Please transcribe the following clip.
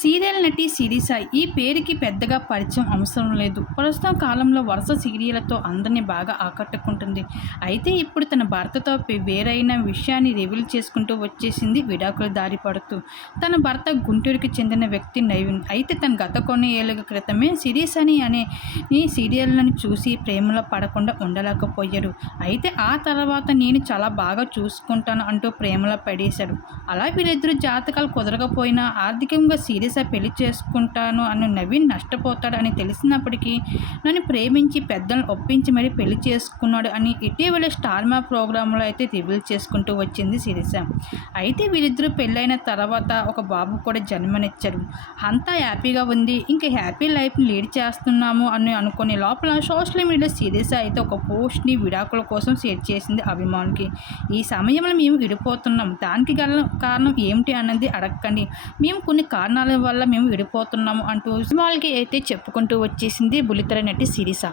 Serial నటి సిరిసాయి ఈ పేరుకి పెద్దగా పరిచయం అవసరం లేదు. ప్రస్తుతం కాలంలో వరుస సీరియళ్ళతో అందరినీ బాగా ఆకట్టుకుంటుంది. అయితే ఇప్పుడు తన భర్తతో వేరైన విషయాన్ని రివీల్ చేసుకుంటూ వచ్చేసింది విడాకుల దారి పడుతూ. తన భర్త గుంటూరుకి చెందిన వ్యక్తి నవీన్. అయితే తన గత కొన్ని ఏళ్ళ క్రితమే సిరీస్ అనే ఈ సీరియల్లను చూసి ప్రేమలో పడకుండా ఉండలేకపోయాడు అయితే ఆ తర్వాత నేను చాలా బాగా చూసుకుంటాను అంటూ ప్రేమలో పడేశాడు. అలా వీరిద్దరు జాతకాలు కుదరకపోయినా ఆర్థికంగా సీరియస్ పెళ్ళి చేసుకుంటాను అని నవీన్ నష్టపోతాడు అని తెలిసినప్పటికీ నన్ను ప్రేమించి పెద్దలను ఒప్పించి మరీ పెళ్ళి చేసుకున్నాడు అని ఇటీవల స్టార్మా ప్రోగ్రాంలో అయితే రివీల్ చేసుకుంటూ వచ్చింది శిరీష. అయితే వీరిద్దరూ పెళ్ళైన తర్వాత ఒక బాబు కూడా జన్మనిచ్చారు. అంతా హ్యాపీగా ఉంది. ఇంకా హ్యాపీ లైఫ్ని లీడ్ చేస్తున్నాము అని అనుకునే లోపల సోషల్ మీడియా శిరీష అయితే ఒక పోస్ట్ని విడాకుల కోసం షేర్ చేసింది అభిమానికి. ఈ సమయంలో మేము విడిపోతున్నాం. దానికి గల కారణం ఏమిటి అన్నది అడగండి. మేము కొన్ని కారణాల వల్ల మేము విడిపోతున్నాము అంటూ సినిమాలకి అయితే చెప్పుకుంటూ వచ్చేసింది బుల్లితెర నటి సిరిస.